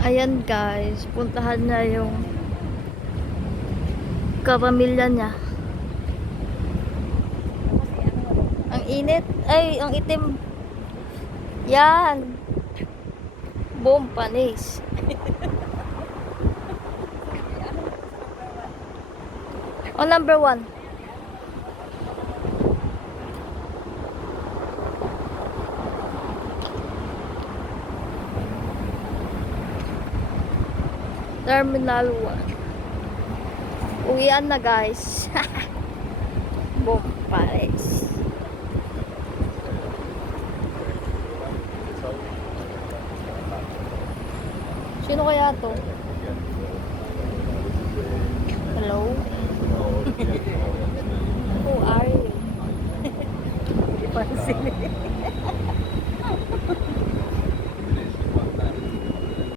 Ayan guys, puntahan na yung kapamilya niya. Ang init. Ay, ang itim. Yan. Boom, panis. oh, number one. Terminal 1. Uwian na guys. Boom, pares. Sino kaya to? Hello? Who are you? Pansin.